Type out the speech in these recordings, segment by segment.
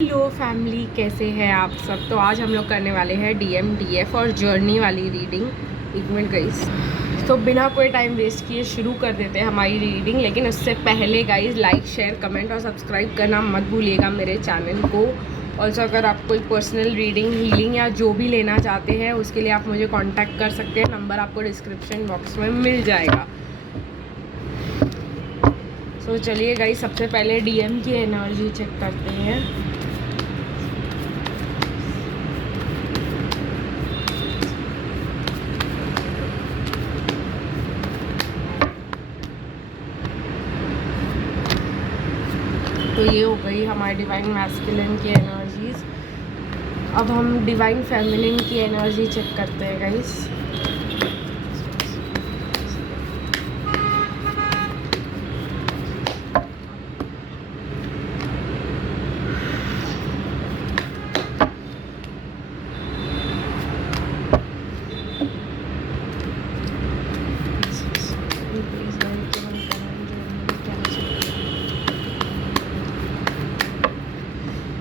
Hello family, कैसे हैं आप सब। तो आज हम लोग करने वाले हैं DMDF और जर्नी वाली रीडिंग। एक मिनट गाइस, तो बिना कोई टाइम वेस्ट किए शुरू कर देते हैं हमारी रीडिंग। लेकिन उससे पहले गाइस लाइक, शेयर, कमेंट और सब्सक्राइब करना मत भूलिएगा मेरे चैनल को। ऑल्सो अगर आप कोई पर्सनल रीडिंग, हीलिंग या जो भी लेना चाहते हैं उसके लिए आप मुझे कॉन्टैक्ट कर सकते हैं। नंबर आपको डिस्क्रिप्शन बॉक्स में मिल जाएगा। तो चलिए गाइस, सबसे पहले DM की एनर्जी चेक करते हैं। तो ये हो गई हमारे डिवाइन मैस्कुलिन की एनर्जीज। अब हम डिवाइन फेमिनिन की एनर्जी चेक करते हैं गाइस।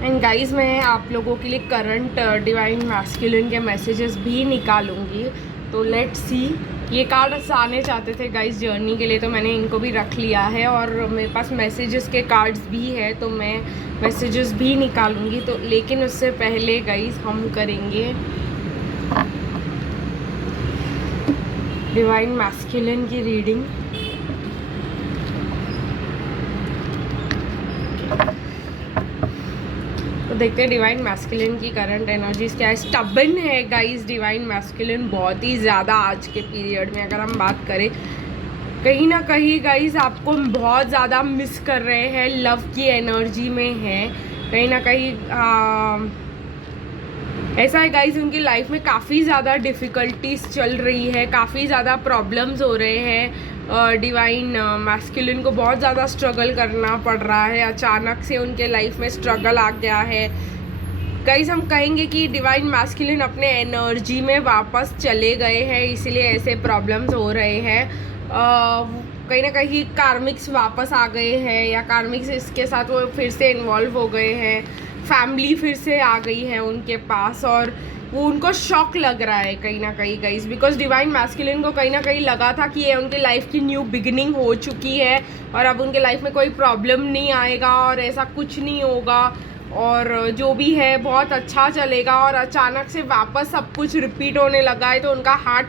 एंड गाइस, मैं आप लोगों के लिए करंट डिवाइन मैस्कुलिन के मैसेजेस भी निकालूंगी। तो लेट्स सी। ये कार्ड्स आने चाहते थे गाइस जर्नी के लिए, तो मैंने इनको भी रख लिया है। और मेरे पास मैसेजेस के कार्ड्स भी है, तो मैं मैसेजेस भी निकालूंगी। तो लेकिन उससे पहले गाइस हम करेंगे डिवाइन मैस्कुलिन की रीडिंग। तो देखते हैं डिवाइन मैस्कुलिन की करंट एनर्जीज क्या है। स्टबन है गाइस डिवाइन मैस्कुलिन, बहुत ही ज़्यादा आज के पीरियड में अगर हम बात करें। कहीं ना कहीं गाइस आपको बहुत ज़्यादा मिस कर रहे हैं, लव की एनर्जी में है कहीं ना कहीं। ऐसा है गाइस, उनकी लाइफ में काफ़ी ज़्यादा डिफ़िकल्टीज चल रही है, काफ़ी ज़्यादा प्रॉब्लम्स हो रहे हैं। डिवाइन मैस्कुलिन को बहुत ज़्यादा स्ट्रगल करना पड़ रहा है। अचानक से उनके लाइफ में स्ट्रगल आ गया है गाइस। हम कहेंगे कि डिवाइन मैस्कुलिन अपने एनर्जी में वापस चले गए हैं, इसीलिए ऐसे प्रॉब्लम्स हो रहे हैं। कहीं ना कहीं कार्मिक्स वापस आ गए हैं, या कार्मिक्स इसके साथ वो फिर से इन्वॉल्व हो गए हैं। फैमिली फिर से आ गई है उनके पास, और वो उनको शॉक लग रहा है कहीं ना कहीं गाइस। बिकॉज डिवाइन मैस्कुलिन को कहीं ना कहीं लगा था कि ये उनके लाइफ की न्यू बिगिनिंग हो चुकी है, और अब उनके लाइफ में कोई प्रॉब्लम नहीं आएगा और ऐसा कुछ नहीं होगा, और जो भी है बहुत अच्छा चलेगा। और अचानक से वापस सब कुछ रिपीट होने लगा है, तो उनका हार्ट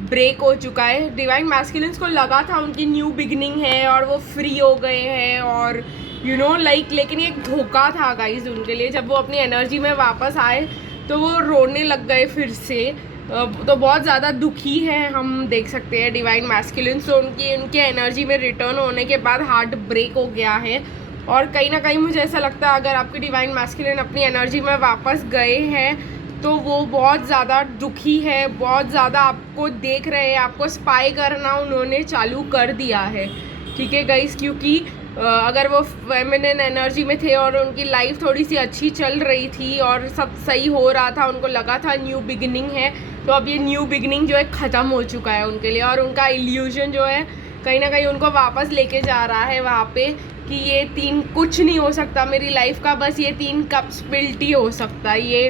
ब्रेक हो चुका है। डिवाइन मैस्कुलिन्स को लगा था उनकी न्यू बिगिनिंग है और वो फ्री हो गए हैं, और लेकिन ये एक धोखा था गाइज उनके लिए। जब वो अपनी एनर्जी में वापस आए तो वो रोने लग गए फिर से। तो बहुत ज़्यादा दुखी है, हम देख सकते हैं डिवाइन मैस्कुलिन्स। तो उनके एनर्जी में रिटर्न होने के बाद हार्ट ब्रेक हो गया है। और कहीं ना कहीं मुझे ऐसा लगता है, अगर आपकी डिवाइन मैस्कुलिन अपनी एनर्जी में वापस गए हैं तो वो बहुत ज़्यादा दुखी है, बहुत ज़्यादा आपको देख रहे हैं, आपको स्पाई करना उन्होंने चालू कर दिया है। ठीक है गाइस, क्योंकि अगर वो फेमिनिन एनर्जी में थे और उनकी लाइफ थोड़ी सी अच्छी चल रही थी और सब सही हो रहा था, उनको लगा था न्यू बिगिनिंग है, तो अब ये न्यू बिगिनिंग जो है ख़त्म हो चुका है उनके लिए। और उनका इल्यूजन जो है कहीं ना कहीं उनको वापस लेके जा रहा है वहाँ पे, कि ये तीन कुछ नहीं हो सकता मेरी लाइफ का, बस ये 3 कप स्पिल्ट ही हो सकता है। ये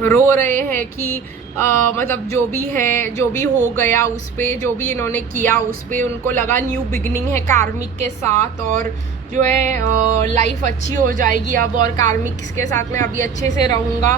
रो रहे हैं कि मतलब जो भी है, जो भी हो गया उस पर, जो भी इन्होंने किया उस पर, उनको लगा न्यू बिगनिंग है कार्मिक के साथ, और जो है लाइफ अच्छी हो जाएगी अब, और कार्मिक के साथ मैं अभी अच्छे से रहूँगा।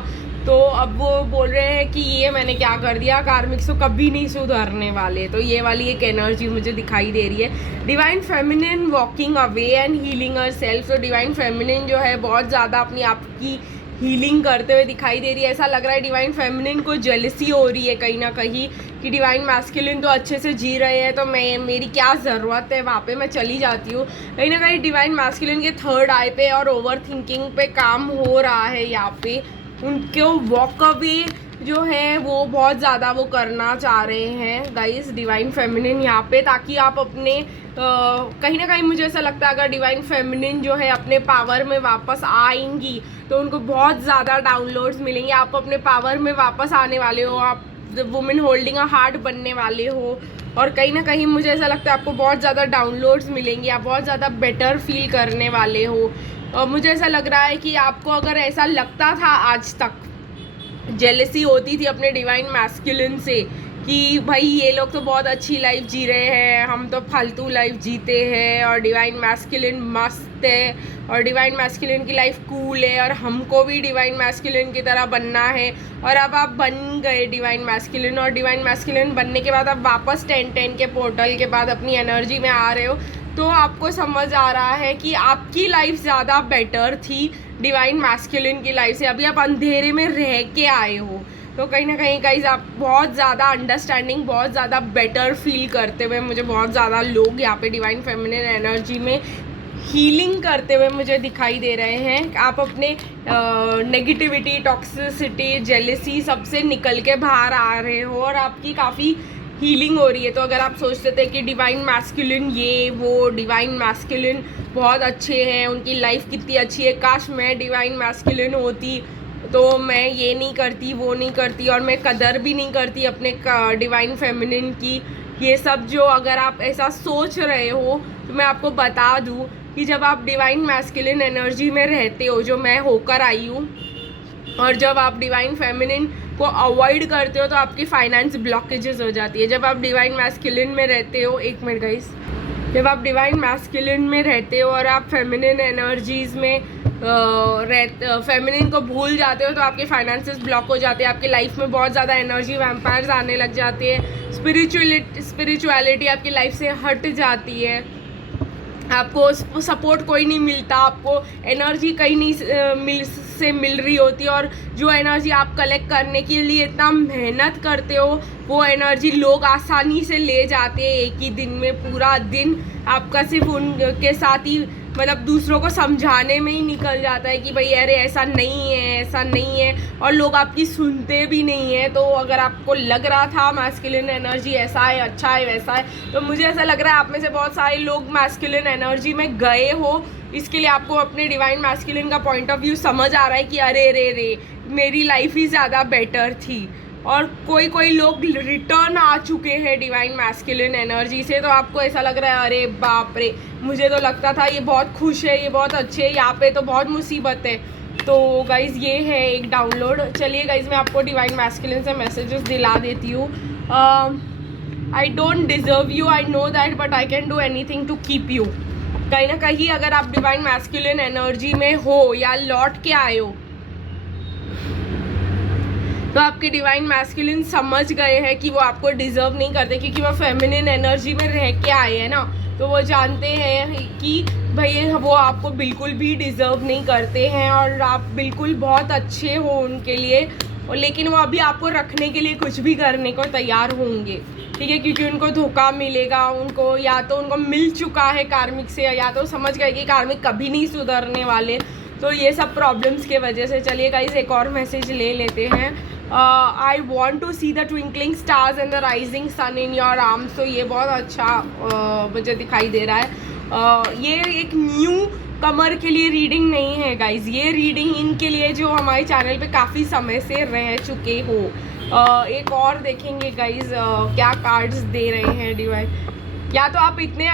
तो अब वो बोल रहे हैं कि ये मैंने क्या कर दिया, कार्मिक्स तो कभी नहीं सुधरने वाले। तो ये वाली एक एनर्जी मुझे दिखाई दे रही है। Divine feminine walking away and healing her self. तो डिवाइन फेमिनिन जो है बहुत ज़्यादा अपनी आप की हीलिंग करते हुए दिखाई दे रही है। ऐसा लग रहा है डिवाइन फेमिनिन को जेलसी हो रही है कहीं ना कहीं, कि डिवाइन मैस्कुलिन तो अच्छे से जी रहे हैं, तो मेरी क्या ज़रूरत है, वहाँ पे मैं चली जाती हूँ। कहीं ना कहीं डिवाइन मैस्कुलिन के थर्ड आई पे और ओवर थिंकिंग पे काम हो रहा है यहाँ पे। उनको वॉक अवे जो है वो बहुत ज़्यादा वो करना चाह रहे हैं गाइस डिवाइन फेमिनिन यहाँ पे, ताकि आप अपने कहीं ना कहीं मुझे ऐसा लगता है अगर डिवाइन फेमिनिन जो है अपने पावर में वापस आएंगी तो उनको बहुत ज़्यादा डाउनलोड्स मिलेंगे। आप अपने पावर में वापस आने वाले हो, आप वुमेन होल्डिंग अ हार्ट बनने वाले हो, और कहीं ना कहीं मुझे ऐसा लगता है आपको बहुत ज़्यादा डाउनलोड्स मिलेंगे, आप बहुत ज़्यादा बेटर फील करने वाले हो। और मुझे ऐसा लग रहा है कि आपको अगर ऐसा लगता था आज तक, जेलसी होती थी अपने डिवाइन मैस्कुलिन से कि भाई ये लोग तो बहुत अच्छी लाइफ जी रहे हैं, हम तो फालतू लाइफ जीते हैं, और डिवाइन मैस्कुलिन मस्त है, और डिवाइन मैस्कुलिन की लाइफ कूल है, और हमको भी डिवाइन मैस्कुलिन की तरह बनना है, और अब आप बन गए डिवाइन मैस्कुलिन, और डिवाइन मैस्कुलिन बनने के बाद आप वापस 10-10 के पोर्टल के बाद अपनी एनर्जी में आ रहे हो, तो आपको समझ आ रहा है कि आपकी लाइफ ज़्यादा बेटर थी डिवाइन मैस्कुलिन की लाइफ से। अभी आप अंधेरे में रह के आए हो, तो कहीं ना कहीं गाइस आप बहुत ज़्यादा अंडरस्टैंडिंग, बहुत ज़्यादा बेटर फील करते हुए मुझे बहुत ज़्यादा लोग यहाँ पे डिवाइन फेमिनिन एनर्जी में हीलिंग करते हुए मुझे दिखाई दे रहे हैं। आप अपने नेगेटिविटी, टॉक्सिसिटी, जेलसी सबसे निकल के बाहर आ रहे हो, और आपकी काफ़ी हीलिंग हो रही है। तो अगर आप सोचते थे कि डिवाइन मैस्कुलिन ये वो, डिवाइन मैस्कुलिन बहुत अच्छे हैं, उनकी लाइफ कितनी अच्छी है, काश मैं डिवाइन मैस्कुलिन होती तो मैं ये नहीं करती, वो नहीं करती, और मैं कदर भी नहीं करती अपने डिवाइन फेमिनिन की, ये सब जो अगर आप ऐसा सोच रहे हो तो मैं आपको बता दूँ कि जब आप डिवाइन मैस्कुलिन एनर्जी में रहते हो, जो मैं होकर आई हूँ, और जब आप डिवाइन फेमिनिन को अवॉइड करते हो तो आपकी फाइनेंस ब्लॉकेजेस हो जाती है। जब आप डिवाइन मैस्कुलिन में रहते हो, एक मिनट गाइस, जब आप डिवाइन मैस्कुलिन में रहते हो और आप फेमिनिन एनर्जीज में फेमिनिन को भूल जाते हो तो आपके फाइनेंसेस ब्लॉक हो जाते हैं, आपकी लाइफ में बहुत ज़्यादा एनर्जी वैम्पायर्स आने लग जाते हैं, स्पिरिचुअलिटी आपकी लाइफ से हट जाती है, आपको सपोर्ट कोई नहीं मिलता, आपको एनर्जी कहीं नहीं मिल रही होती, और जो एनर्जी आप कलेक्ट करने के लिए इतना मेहनत करते हो वो एनर्जी लोग आसानी से ले जाते हैं। एक ही दिन में पूरा दिन आपका सिर्फ उनके साथ ही मतलब दूसरों को समझाने में ही निकल जाता है कि भाई अरे ऐसा नहीं है, ऐसा नहीं है, और लोग आपकी सुनते भी नहीं है। तो अगर आपको लग रहा था मैस्कुलिन एनर्जी ऐसा है, अच्छा है, वैसा है, तो मुझे ऐसा लग रहा है आप में से बहुत सारे लोग मैस्कुलिन एनर्जी में गए हो, इसके लिए आपको अपने डिवाइन मैस्कुलिन का पॉइंट ऑफ व्यू समझ आ रहा है कि अरे रे रे मेरी लाइफ ही ज़्यादा बेटर थी, और कोई लोग रिटर्न आ चुके हैं डिवाइन मैस्कुलिन एनर्जी से, तो आपको ऐसा लग रहा है अरे बाप रे, मुझे तो लगता था ये बहुत खुश है, ये बहुत अच्छे है, यहाँ पे तो बहुत मुसीबत है। तो गाइज़ ये है एक डाउनलोड। चलिए गाइज़ मैं आपको डिवाइन मैस्कुलिन से मैसेजेस दिला देती हूँ। I don't deserve you, I know that, but I can do anything to keep you. कहीं ना कहीं अगर आप डिवाइन मैस्कुलिन एनर्जी में हो या लौट के आए हो तो आपके डिवाइन मैस्कुलिन समझ गए हैं कि वो आपको डिजर्व नहीं करते, क्योंकि वो फेमिनिन एनर्जी में रह के आए हैं ना, तो वो जानते हैं कि भाई वो आपको बिल्कुल भी डिजर्व नहीं करते हैं, और आप बिल्कुल बहुत अच्छे हो उनके लिए, और लेकिन वो अभी आपको रखने के लिए कुछ भी करने को तैयार होंगे, ठीक है, क्योंकि उनको धोखा मिलेगा, उनको या तो उनको मिल चुका है कार्मिक से, या तो समझ गए कि कार्मिक कभी नहीं सुधरने वाले, तो ये सब प्रॉब्लम्स के वजह से। चलिए गाइस एक और मैसेज ले लेते हैं। I want to see the twinkling stars and the rising sun in your arms. तो ये बहुत अच्छा मुझे दिखाई दे रहा है। ये एक न्यू कमर के लिए रीडिंग नहीं है गाइज, ये रीडिंग इनके लिए जो हमारे चैनल पे काफ़ी समय से रह चुके हो। एक और देखेंगे गाइज क्या कार्ड्स दे रहे हैं डिवाइन। या तो आप इतने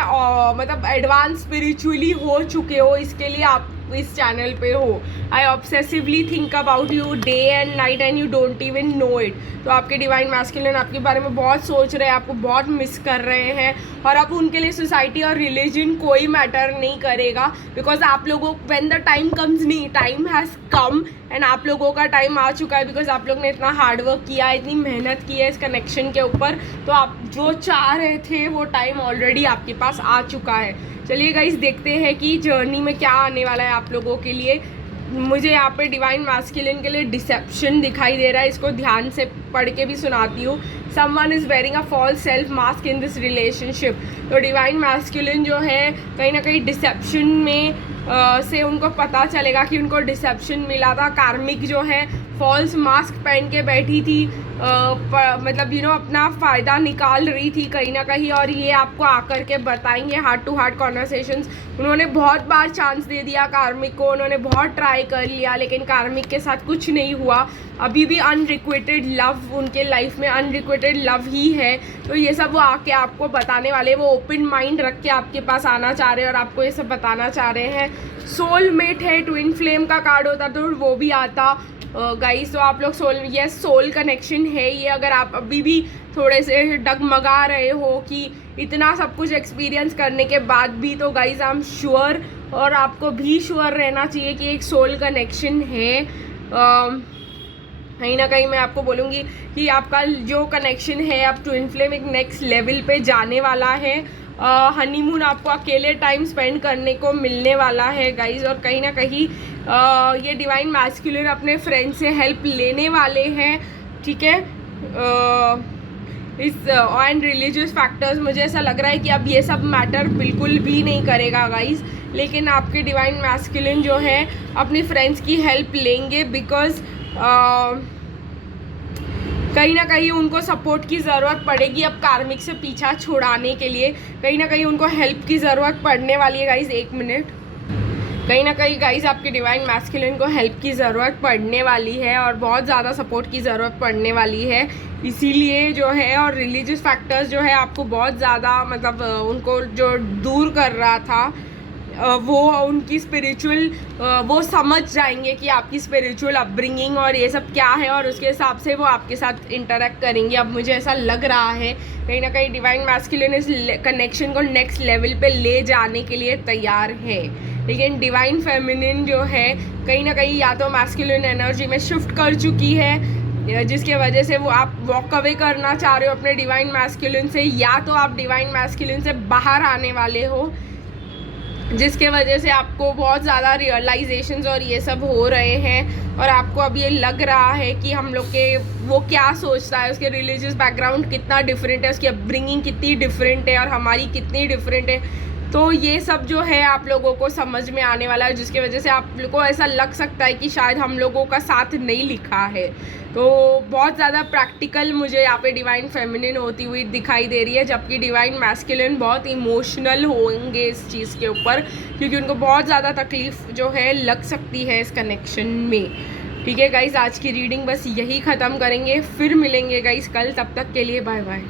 मतलब एडवांस स्पिरिचुअली हो चुके हो, इसके लिए आप इस चैनल पे हो। I obsessively think about you day and night and you don't even know it. तो आपके डिवाइन मैस्कुलिन आपके बारे में बहुत सोच रहे हैं, आपको बहुत मिस कर रहे हैं, और अब उनके लिए सोसाइटी और रिलीजन कोई मैटर नहीं करेगा, बिकॉज आप लोगों व्हेन द टाइम कम्स, नहीं टाइम हैज़ कम एंड आप लोगों का टाइम आ चुका है, बिकॉज आप लोग ने इतना हार्डवर्क किया, इतनी मेहनत की है इस कनेक्शन के ऊपर, तो आप जो चाह रहे थे वो टाइम ऑलरेडी आपके पास आ चुका है। चलिए गाइस देखते हैं कि जर्नी में क्या आने वाला है आप लोगों के लिए। मुझे यहाँ पे डिवाइन मैस्कुलिन के लिए डिसेप्शन दिखाई दे रहा है, इसको ध्यान से पढ़ के भी सुनाती हूँ। Someone is wearing a false self mask in this relationship. तो डिवाइन मैस्कुलिन जो है कहीं ना कहीं डिसेप्शन में से उनको पता चलेगा कि उनको डिसेप्शन मिला था। कार्मिक जो है फॉल्स मास्क पहन के बैठी थी, मतलब अपना फ़ायदा निकाल रही थी कहीं ना कहीं, और ये आपको आकर के बताएंगे हार्ट टू हार्ट कॉन्वर्सेशंस। उन्होंने बहुत बार चांस दे दिया कार्मिक को, उन्होंने बहुत ट्राई कर लिया, लेकिन कार्मिक के साथ कुछ नहीं हुआ। अभी भी अनरिक्वेटेड लव उनके लाइफ में, अनरिक्वेटेड लव ही है। तो ये सब वो आके आपको बताने वाले, वो ओपन माइंड रख के आपके पास आना चाह रहे हैं और आपको ये सब बताना चाह रहे हैं। सोलमेट है, ट्विन फ्लेम का कार्ड होता तो वो भी आता गाइस। तो आप लोग सोल कनेक्शन है ये। अगर आप अभी भी थोड़े से डगमगा रहे हो कि इतना सब कुछ एक्सपीरियंस करने के बाद भी, तो गाइस आई एम श्योर, और आपको भी श्योर रहना चाहिए कि एक सोल कनेक्शन है। कहीं ना कहीं मैं आपको बोलूँगी कि आपका जो कनेक्शन है, अब ट्विन फ्लेम एक नेक्स्ट लेवल पे जाने वाला है। हनीमून आपको अकेले टाइम स्पेंड करने को मिलने वाला है गाइज। और कहीं ना कहीं ये डिवाइन मैस्कुलिन अपने फ्रेंड से हेल्प लेने वाले हैं, ठीक है। इस एंड रिलीजियस फैक्टर्स, मुझे ऐसा लग रहा है कि अब ये सब मैटर बिल्कुल भी नहीं करेगा गाइज। लेकिन आपके डिवाइन मैस्कुलिन जो है अपनी फ्रेंड्स की हेल्प लेंगे, बिकॉज कहीं ना कहीं उनको सपोर्ट की ज़रूरत पड़ेगी अब कार्मिक से पीछा छुड़ाने के लिए। कहीं ना कहीं उनको हेल्प की ज़रूरत पड़ने वाली है गाइज। एक मिनट, कहीं ना कहीं गाइज आपके डिवाइन मैस्कुलिन को हेल्प की ज़रूरत पड़ने वाली है और बहुत ज़्यादा सपोर्ट की ज़रूरत पड़ने वाली है, इसीलिए जो है। और रिलीजियस फैक्टर्स जो है आपको बहुत ज़्यादा मतलब उनको जो दूर कर रहा था, वो उनकी स्पिरिचुअल वो समझ जाएंगे कि आपकी स्पिरिचुअल अपब्रिंगिंग और ये सब क्या है, और उसके हिसाब से वो आपके साथ इंटरेक्ट करेंगे। अब मुझे ऐसा लग रहा है कहीं ना कहीं डिवाइन मैस्कुलिन इस कनेक्शन को नेक्स्ट लेवल पे ले जाने के लिए तैयार है। लेकिन डिवाइन फेमिनिन जो है कहीं ना कहीं या तो मैस्कुलिन एनर्जी में शिफ्ट कर चुकी है, जिसके वजह से वो आप वॉक अवे करना चाह रहे हो अपने डिवाइन मैस्कुलिन से, या तो आप डिवाइन मैस्कुलिन से बाहर आने वाले हो, जिसके वजह से आपको बहुत ज़्यादा रियलाइजेशंस और ये सब हो रहे हैं। और आपको अब ये लग रहा है कि हम लोग के वो क्या सोचता है, उसके रिलीजियस बैकग्राउंड कितना डिफरेंट है, उसकी अपब्रिंगिंग कितनी डिफरेंट है और हमारी कितनी डिफरेंट है। तो ये सब जो है आप लोगों को समझ में आने वाला है, जिसकी वजह से आप लोगों को ऐसा लग सकता है कि शायद हम लोगों का साथ नहीं लिखा है। तो बहुत ज़्यादा प्रैक्टिकल मुझे यहाँ पे डिवाइन फेमिनिन होती हुई दिखाई दे रही है, जबकि डिवाइन मैस्कुलिन बहुत इमोशनल होंगे इस चीज़ के ऊपर, क्योंकि उनको बहुत ज़्यादा तकलीफ जो है लग सकती है इस कनेक्शन में। ठीक है गाइज़, आज की रीडिंग बस यही ख़त्म करेंगे, फिर मिलेंगे गाइज़ कल। तब तक के लिए बाय बाय।